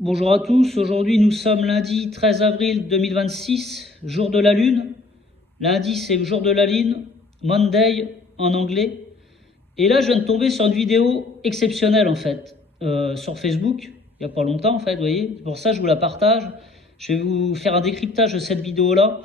Bonjour à tous, aujourd'hui nous sommes lundi 13 avril 2026, jour de la Lune. Lundi c'est le jour de la Lune, Monday en anglais. Et là je viens de tomber sur une vidéo exceptionnelle en fait, sur Facebook, il n'y a pas longtemps en fait, vous voyez. C'est pour ça que je vous la partage. Je vais vous faire un décryptage de cette vidéo-là.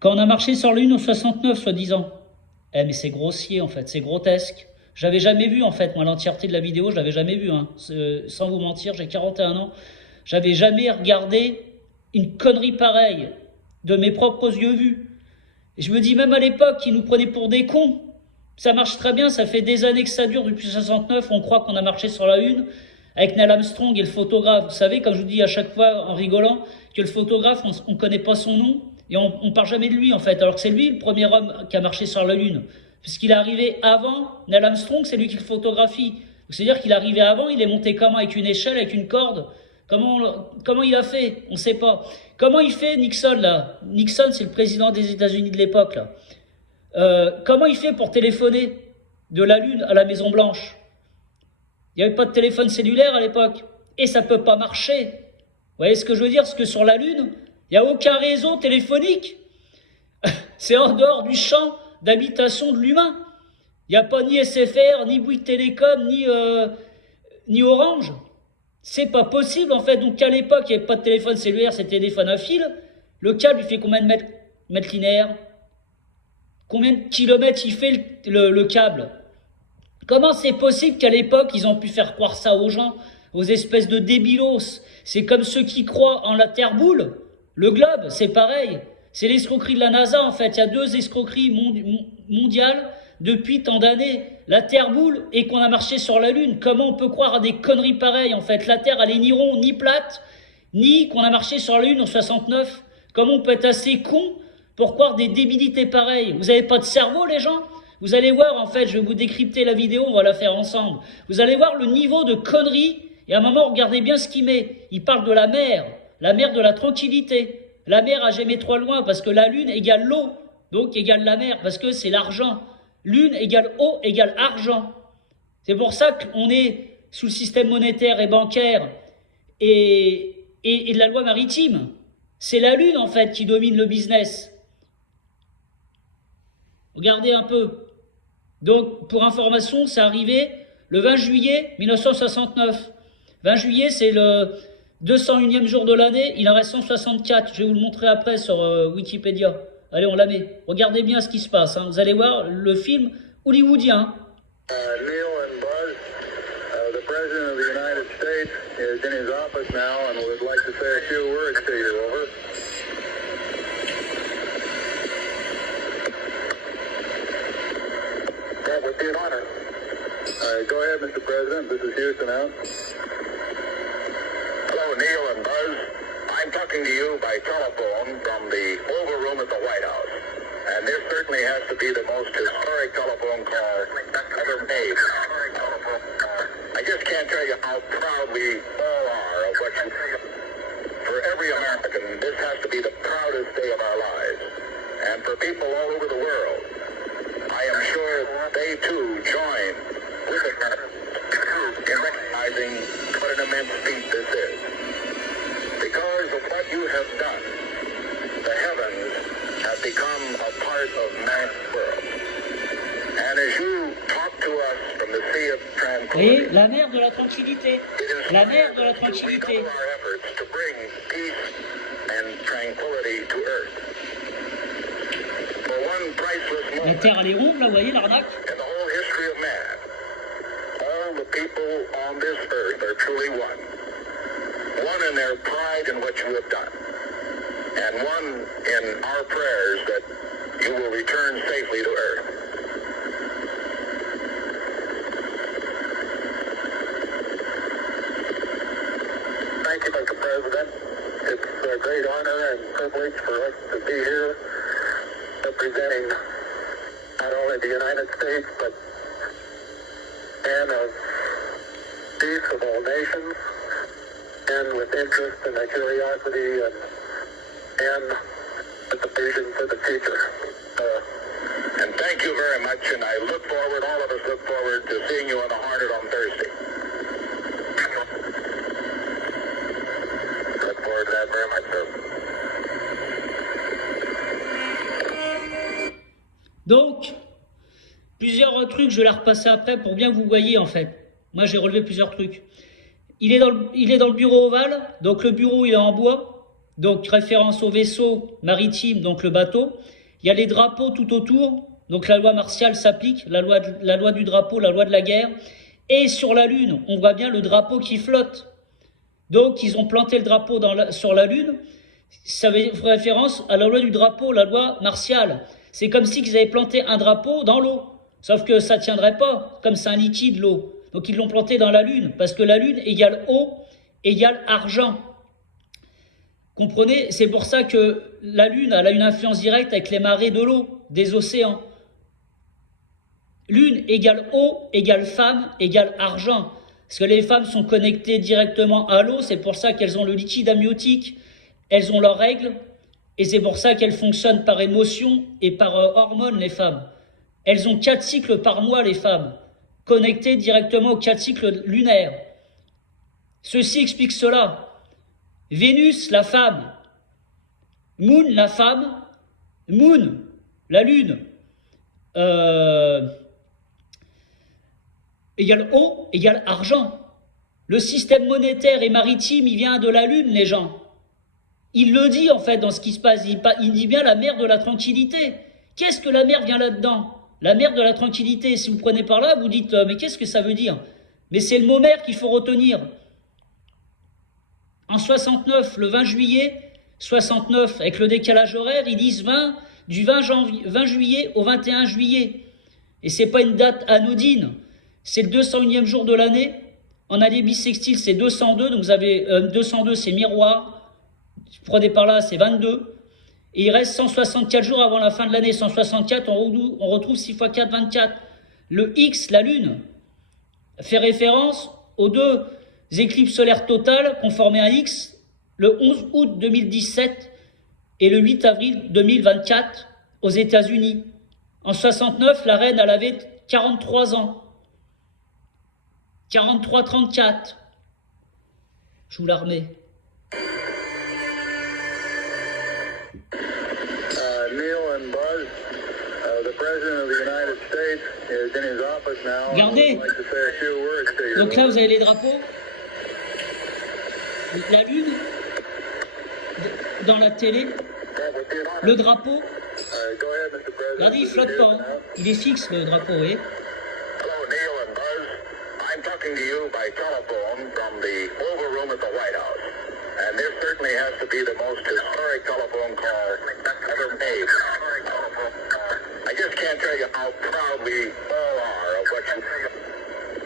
Quand on a marché sur la Lune en 69 soi-disant. Eh mais c'est grossier en fait, c'est grotesque. J'avais jamais vu en fait, moi l'entièreté de la vidéo, je l'avais jamais vu, hein. Sans vous mentir, j'ai 41 ans. J'avais jamais regardé une connerie pareille, de mes propres yeux vus. Et je me dis, même à l'époque, ils nous prenaient pour des cons. Ça marche très bien, ça fait des années que ça dure, depuis 69, on croit qu'on a marché sur la Lune, avec Neil Armstrong et le photographe. Vous savez, comme je vous dis à chaque fois en rigolant, que le photographe, on ne connaît pas son nom, et on ne parle jamais de lui en fait, alors que c'est lui le premier homme qui a marché sur la Lune. Puisqu'il est arrivé avant Neil Armstrong, c'est lui qui le photographie. C'est-à-dire qu'il est arrivé avant, il est monté comment? Avec une échelle, avec une corde? Comment il a fait? On ne sait pas. Comment il fait Nixon là? Nixon, c'est le président des États-Unis de l'époque là. Comment il fait pour téléphoner de la Lune à la Maison Blanche? Il n'y avait pas de téléphone cellulaire à l'époque. Et ça ne peut pas marcher. Vous voyez ce que je veux dire? Parce que sur la Lune, il n'y a aucun réseau téléphonique. C'est en dehors du champ d'habitation de l'humain. Il n'y a pas ni SFR, ni Bouygues Télécom, ni Orange. C'est pas possible en fait. Donc à l'époque, il n'y avait pas de téléphone cellulaire, c'était téléphone à fil. Le câble, il fait combien de mètres linéaires? Combien de kilomètres il fait le câble? Comment c'est possible qu'à l'époque, ils ont pu faire croire ça aux gens, aux espèces de débilos? C'est comme ceux qui croient en la Terre boule. Le globe, c'est pareil. C'est l'escroquerie de la NASA en fait. Il y a deux escroqueries mondiales depuis tant d'années. La Terre boule et qu'on a marché sur la Lune. Comment on peut croire à des conneries pareilles en fait? La Terre, elle est ni ronde, ni plate, ni qu'on a marché sur la Lune en 69. Comment on peut être assez con pour croire des débilités pareilles? Vous n'avez pas de cerveau les gens? Vous allez voir en fait, je vais vous décrypter la vidéo, on va la faire ensemble. Vous allez voir le niveau de conneries et à un moment regardez bien ce qu'il met. Il parle de la mer de la tranquillité. La mer a jamais trop loin parce que la Lune égale l'eau, donc égale la mer parce que c'est l'argent. Lune égale eau égale argent. C'est pour ça qu'on est sous le système monétaire et bancaire et de la loi maritime. C'est la Lune en fait qui domine le business. Regardez un peu. Donc pour information, c'est arrivé le 20 juillet 1969. 20 juillet, c'est le 201e jour de l'année, il en reste 164. Je vais vous le montrer après sur Wikipédia. Allez, on la met. Regardez bien ce qui se passe. Hein. Vous allez voir le film hollywoodien. Neil and Buzz, the President of the United States is in his office now and would like to say a few words to you. Over. That would be an honor. Go ahead, Mr. President. This is Houston out. Hello, Neil and Buzz. I'm talking to you by telephone from the Oval Room at the White House. And this certainly has to be the most historic telephone call ever made. I just can't tell you how proud we all are of what you do. For every American, this has to be the proudest day of our lives. And for people all over the world, I am sure they too join with us in recognizing what an immense feat this is. Because of what you have done, the heavens have become a part of man's world. And as you talk to us from the sea of tranquility, Et la mer de la tranquillité. La mer de la tranquillité. our efforts to bring peace and tranquility to earth. For one priceless La moment terre elle est ronde, là, vous voyez l'arnaque? in the whole history of man, all the people on this earth are truly one. One in their pride in what you have done, and one in our prayers that you will return safely to earth. Thank you, Mr. President. It's a great honor and privilege for us to be here representing not only the United States, but men of peace of all nations, and with interest and a curiosity and with a vision for the future. And thank you very much, and I look forward, all of us look forward to seeing you on the Hornet on Thursday. Donc, plusieurs trucs, je vais la repasser après pour bien que vous voyez en fait. Moi, j'ai relevé plusieurs trucs. Il est dans le bureau ovale, donc le bureau il est en bois, donc référence au vaisseau maritime, donc le bateau. Il y a les drapeaux tout autour, donc la loi martiale s'applique, la loi du drapeau, la loi de la guerre. Et sur la Lune, on voit bien le drapeau qui flotte. Donc ils ont planté le drapeau sur la Lune, ça fait référence à la loi du drapeau, la loi martiale. C'est comme si ils avaient planté un drapeau dans l'eau, sauf que ça ne tiendrait pas, comme c'est un liquide l'eau. Donc ils l'ont planté dans la Lune, parce que la Lune égale eau, égale argent. Comprenez? C'est pour ça que la Lune elle a une influence directe avec les marées de l'eau, des océans. Lune égale eau, égale femme, égale argent. Parce que les femmes sont connectées directement à l'eau, c'est pour ça qu'elles ont le liquide amniotique, elles ont leurs règles, et c'est pour ça qu'elles fonctionnent par émotion et par hormones, les femmes. Elles ont 4 cycles par mois, les femmes, connectées directement aux 4 cycles lunaires. Ceci explique cela. Vénus, la femme. Moon, la femme. Moon, la lune. Égale eau, égale argent. Le système monétaire et maritime, il vient de la lune, les gens. Il le dit en fait dans ce qui se passe. Il dit bien la mer de la tranquillité. Qu'est-ce que la mer vient là-dedans? La mer de la tranquillité, si vous prenez par là, vous dites mais qu'est-ce que ça veut dire? Mais c'est le mot mer qu'il faut retenir. En 69, le 20 juillet, 69, avec le décalage horaire, ils disent 20 juillet au 21 juillet. Et c'est pas une date anodine. C'est le 201e jour de l'année. En année bissextile, c'est 202. Donc vous avez 202, c'est miroir. Si vous prenez par là, c'est 22. Et il reste 164 jours avant la fin de l'année. 164, on retrouve 6 x 4, 24. Le X, la Lune, fait référence aux 2 éclipses solaires totales conformées à X, le 11 août 2017 et le 8 avril 2024 aux États-Unis. En 69, la reine, elle avait 43 ans. 43-34. Je vous la remets. Regardez. Donc là, vous avez les drapeaux. La lune dans la télé. Le drapeau. Regardez, il flotte pas. Hein. Il est fixe, le drapeau, vous voyez. I'm talking to you by telephone from the Oval Room at the White House. And this certainly has to be the most historic telephone call ever made. I just can't tell you how proud we all are of what you do.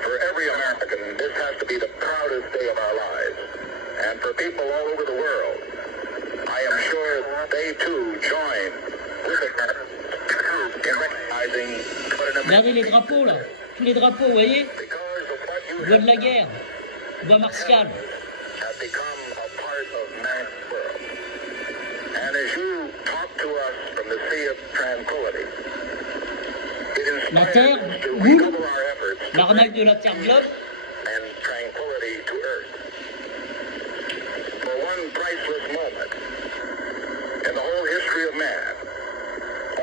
For every American, this has to be the proudest day of our lives. And for people all over the world, I am sure they too join with the in recognizing what an Regardez les drapeaux là, tous les drapeaux, vous voyez? Loi de la guerre, loi martiale. Have become a part of man's world. And as you talk to us from the sea of tranquility, it La terre inspires us to roule, redouble our efforts to l'arnaque de la terre globe. and tranquility to earth. For one priceless moment in the whole history of man,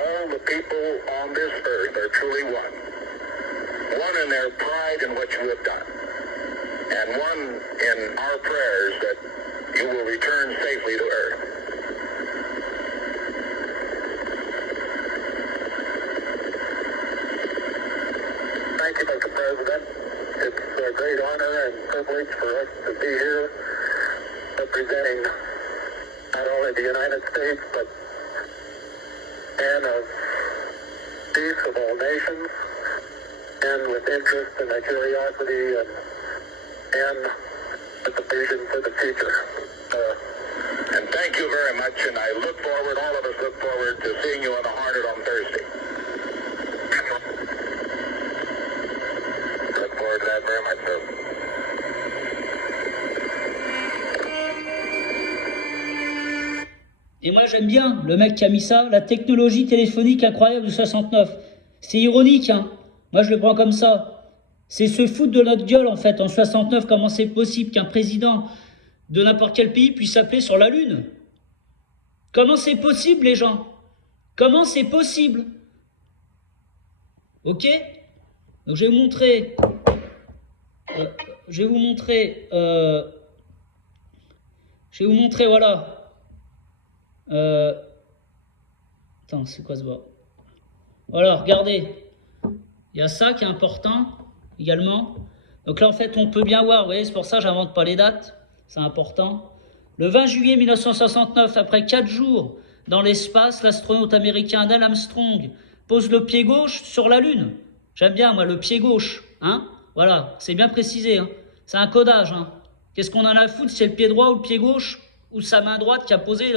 all the people on this earth are truly one. One in their pride in what you have done, and one in our prayers that you will return safely to earth. Thank you, Mr. President. It's a great honor and privilege for us to be here representing not only the United States, but men of peace of all nations, and with interest and a curiosity and with the vision for the future. And thank you very much, and I look forward, all of us look forward to seeing you in the Heart on Thursday. Look forward to that very much, sir. Et moi j'aime bien le mec qui a mis ça, la technologie téléphonique incroyable de 69. C'est ironique, hein. Moi, je le prends comme ça. C'est se foutre de notre gueule, en fait. En 69, comment c'est possible qu'un président de n'importe quel pays puisse s'appeler sur la Lune? Comment c'est possible, les gens? Comment c'est possible? Ok? Donc je vais vous montrer. Je vais vous montrer. Je vais vous montrer, voilà. Attends, c'est quoi ce bas? Voilà, regardez. Il y a ça qui est important également. Donc là, en fait, on peut bien voir, vous voyez, c'est pour ça que j'invente pas les dates. C'est important. Le 20 juillet 1969, après 4 jours dans l'espace, l'astronaute américain Neil Armstrong pose le pied gauche sur la Lune. J'aime bien, moi, le pied gauche. Hein, voilà, c'est bien précisé. Hein. C'est un codage. Hein. Qu'est-ce qu'on en a à foutre, c'est le pied droit ou le pied gauche ou sa main droite qui a posé,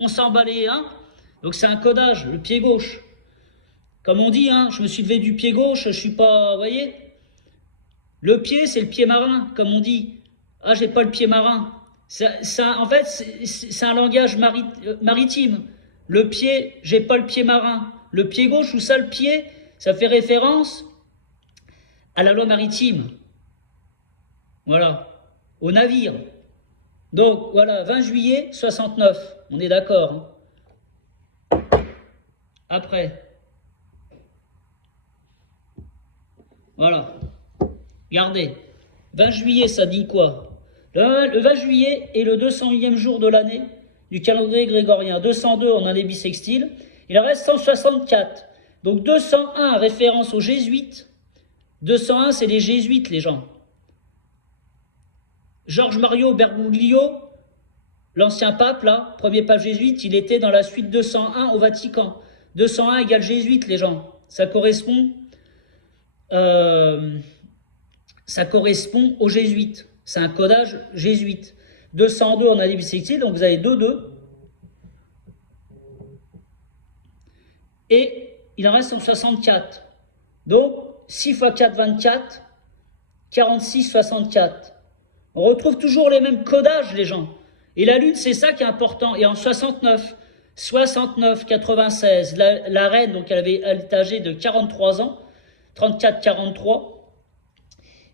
on s'est emballé. Hein. Donc c'est un codage, le pied gauche. Comme on dit, hein, je me suis levé du pied gauche, je suis pas, vous voyez. Le pied, c'est le pied marin, comme on dit. Ah, j'ai pas le pied marin. En fait, c'est un langage maritime. Le pied, j'ai pas le pied marin. Le pied gauche, ou ça, le pied, ça fait référence à la loi maritime. Voilà, au navire. Donc, voilà, 20 juillet 69, on est d'accord. Hein. Après. Voilà. Regardez. 20 juillet, ça dit quoi? Le 20 juillet est le 201e jour de l'année du calendrier grégorien. 202 en année bissextile. Il en reste 164. Donc 201, référence aux jésuites. 201, c'est les jésuites, les gens. Georges Mario Bergoglio, l'ancien pape, là, premier pape jésuite, il était dans la suite 201 au Vatican. 201 égale jésuite, les gens. Ça correspond aux jésuites. C'est un codage jésuite. 202 en année bissextile, donc vous avez 2-2. Et il en reste 164. Donc 6 x 4, 24. 46, 64. On retrouve toujours les mêmes codages, les gens. Et la Lune, c'est ça qui est important. Et en 69, 96, la reine, donc elle était âgée de 43 ans, 34-43,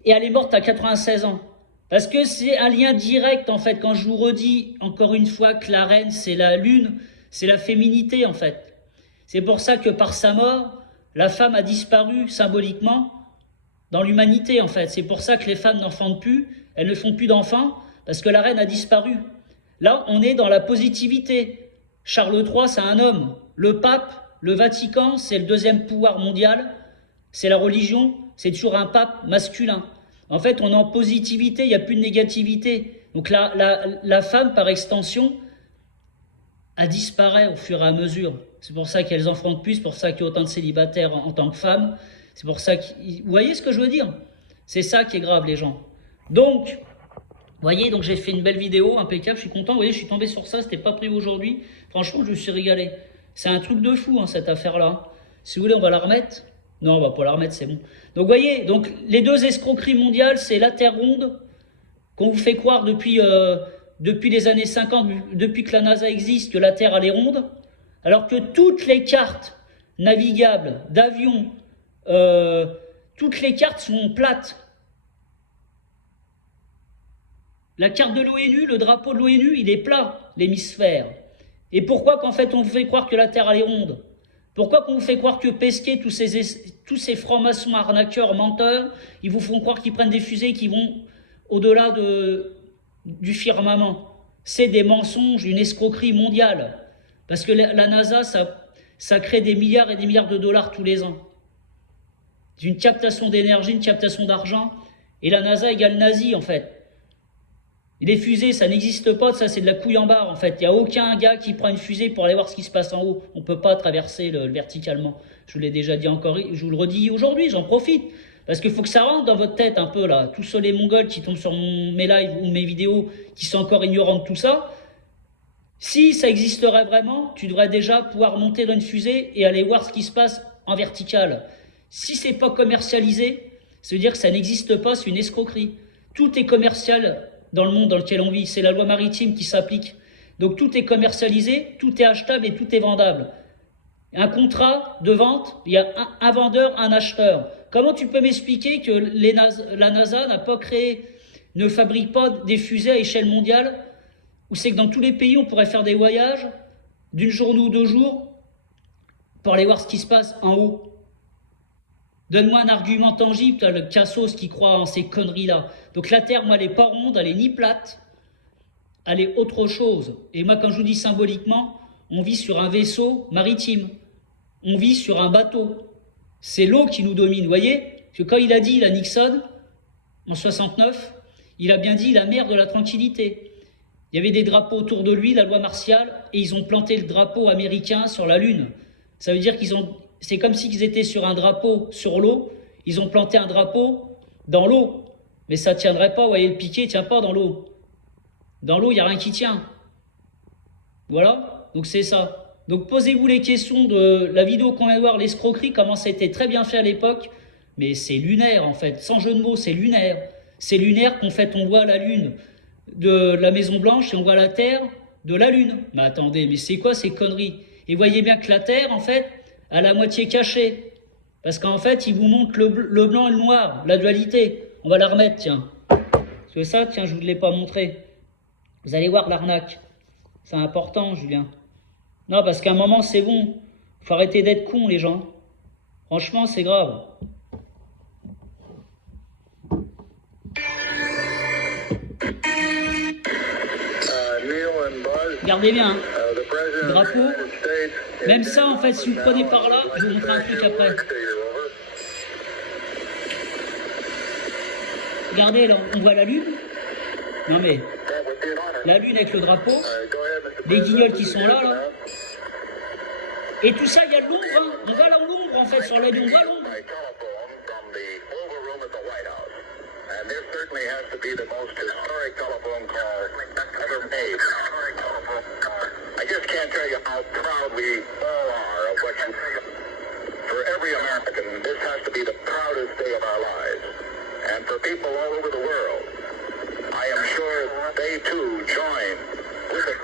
et elle est morte à 96 ans. Parce que c'est un lien direct, en fait, quand je vous redis encore une fois que la reine, c'est la Lune, c'est la féminité, en fait. C'est pour ça que par sa mort, la femme a disparu symboliquement dans l'humanité, en fait. C'est pour ça que les femmes n'enfantent plus, elles ne font plus d'enfants, parce que la reine a disparu. Là, on est dans la positivité. Charles III, c'est un homme. Le pape, le Vatican, c'est le deuxième pouvoir mondial. C'est la religion, c'est toujours un pape masculin. En fait, on est en positivité, il n'y a plus de négativité. Donc la femme, par extension, elle disparaît au fur et à mesure. C'est pour ça qu'elles enfantent plus, c'est pour ça qu'il y a autant de célibataires en tant que femmes. C'est pour ça que... Vous voyez ce que je veux dire? C'est ça qui est grave, les gens. Donc, vous voyez, donc j'ai fait une belle vidéo, impeccable, je suis content. Vous voyez, je suis tombé sur ça, c'était pas prévu aujourd'hui. Franchement, je me suis régalé. C'est un truc de fou, hein, cette affaire-là. Si vous voulez, on va la remettre. Non, on va pas la remettre, c'est bon. Donc, vous voyez, donc, les deux escroqueries mondiales, c'est la Terre ronde, qu'on vous fait croire depuis les années 50, depuis que la NASA existe, que la Terre, elle est ronde, alors que toutes les cartes navigables d'avions, toutes les cartes sont plates. La carte de l'ONU, le drapeau de l'ONU, il est plat, l'hémisphère. Et pourquoi qu'en fait on vous fait croire que la Terre elle est ronde? Pourquoi qu'on vous fait croire que Pesquet, tous ces francs-maçons arnaqueurs, menteurs, ils vous font croire qu'ils prennent des fusées qui vont au-delà du firmament? C'est des mensonges, une escroquerie mondiale. Parce que la NASA, ça crée des milliards et des milliards de dollars tous les ans. C'est une captation d'énergie, une captation d'argent. Et la NASA égale nazi, en fait. Et les fusées, ça n'existe pas, ça c'est de la couille en barre, en fait. Il n'y a aucun gars qui prend une fusée pour aller voir ce qui se passe en haut. On ne peut pas traverser verticalement. Je vous l'ai déjà dit encore, je vous le redis aujourd'hui, j'en profite. Parce qu'il faut que ça rentre dans votre tête un peu, là. Tous ceux les mongols qui tombent sur mes lives ou mes vidéos, qui sont encore ignorants de tout ça. Si ça existerait vraiment, tu devrais déjà pouvoir monter dans une fusée et aller voir ce qui se passe en vertical. Si c'est pas commercialisé, ça veut dire que ça n'existe pas, c'est une escroquerie. Tout est commercial dans le monde dans lequel on vit, c'est la loi maritime qui s'applique. Donc tout est commercialisé, tout est achetable et tout est vendable. Un contrat de vente, il y a un vendeur, un acheteur. Comment tu peux m'expliquer que la NASA n'a pas créé, ne fabrique pas des fusées à échelle mondiale, où c'est que dans tous les pays, on pourrait faire des voyages d'une journée ou 2 jours pour aller voir ce qui se passe en haut? Donne-moi un argument tangible, t'as le Cassos qui croit en ces conneries-là. Donc la Terre, moi, elle n'est pas ronde, elle est ni plate, elle est autre chose. Et moi, quand je vous dis symboliquement, on vit sur un vaisseau maritime. On vit sur un bateau. C'est l'eau qui nous domine, vous voyez? Parce que quand il a dit, la Nixon, en 69, il a bien dit la mer de la tranquillité. Il y avait des drapeaux autour de lui, la loi martiale, et ils ont planté le drapeau américain sur la Lune. Ça veut dire c'est comme s'ils étaient sur un drapeau sur l'eau, ils ont planté un drapeau dans l'eau. Mais ça ne tiendrait pas, vous voyez, le piquet ne tient pas dans l'eau. Dans l'eau, il n'y a rien qui tient. Voilà, donc c'est ça. Donc posez-vous les questions de la vidéo qu'on vient de voir, l'escroquerie, comment ça a été très bien fait à l'époque. Mais c'est lunaire en fait, sans jeu de mots, c'est lunaire. C'est lunaire qu'en fait on voit la Lune de la Maison Blanche et on voit la Terre de la Lune. Mais attendez, mais c'est quoi ces conneries? Et voyez bien que la Terre en fait, elle est à moitié cachée. Parce qu'en fait, ils vous montrent le blanc et le noir, la dualité. On va la remettre, tiens. Parce que ça, tiens, je ne vous l'ai pas montré. Vous allez voir l'arnaque. C'est important, Julien. Non, parce qu'à un moment, c'est bon. Faut arrêter d'être con, les gens. Franchement, c'est grave. Regardez bien, hein. Drapeau. Même ça, en fait, si vous prenez par là, je vais vous montrer un truc après. Regardez, là, on voit la Lune. Non mais, la Lune avec le drapeau. Les guignols qui sont là, là. Et tout ça, il y a de l'ombre, hein. On va dans l'ombre, en fait, sur la Lune, on voit l'ombre. And this certainly has to be the most historic telephone call ever made. I just can't tell you how proud we all are of what you say. For every American, this has to be the proudest day of our lives. And for people all over the world, I am sure they too join with the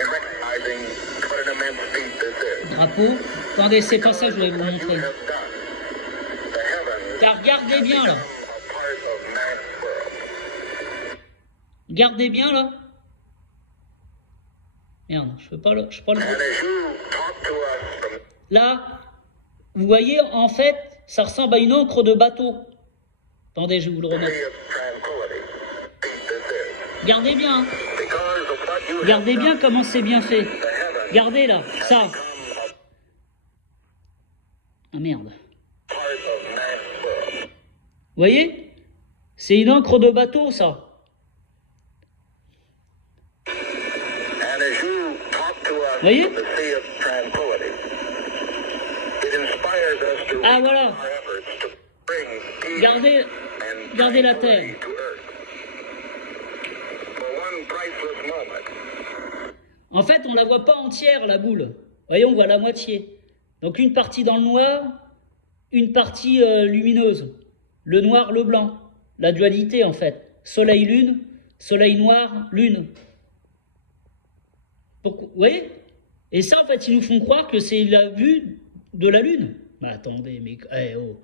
in recognizing what an immense feat this is. Drapeau. Attendez, c'est pas ça que je voulais vous montrer. Car regardez bien là. Regardez bien là. Merde, je peux pas le voir. Là, vous voyez, en fait, ça ressemble à une encre de bateau. Attendez, je vais vous le remettre. Regardez bien. Regardez bien comment c'est bien fait. Regardez là, ça. Ah merde. Vous voyez? C'est une encre de bateau, ça. Vous voyez? Ah voilà. Regardez la Terre. En fait, on la voit pas entière, la boule. Vous voyez, on voit la moitié. Donc une partie dans le noir, une partie lumineuse. Le noir, le blanc. La dualité, en fait. Soleil-lune, soleil noir, lune. Pourquoi? Vous voyez? Et ça, en fait, ils nous font croire que c'est la vue de la Lune. Mais attendez, mais... oh.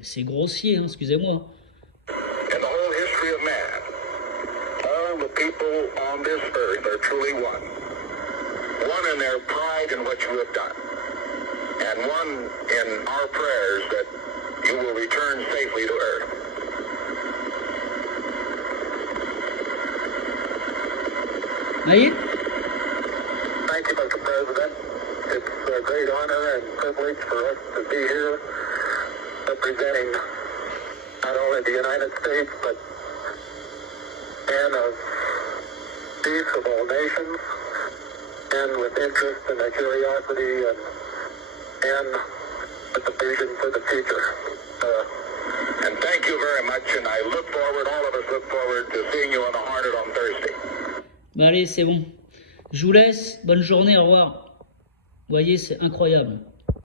C'est grossier, hein, excusez-moi. In the whole history of man, all the people on this earth are truly one. One in their pride in what you have done. And one in our prayers that you will return safely to earth. Vous voyez? Thank you, Mr. President. It's a great honor and privilege for us to be here representing not only the United States, but men of peace of all nations, and with interest and a curiosity and with a vision for the future. And thank you very much, and I look forward, all of us look forward to seeing you on the Hornet on Thursday. Allez, c'est bon. Je vous laisse. Bonne journée, au revoir. Vous voyez, c'est incroyable.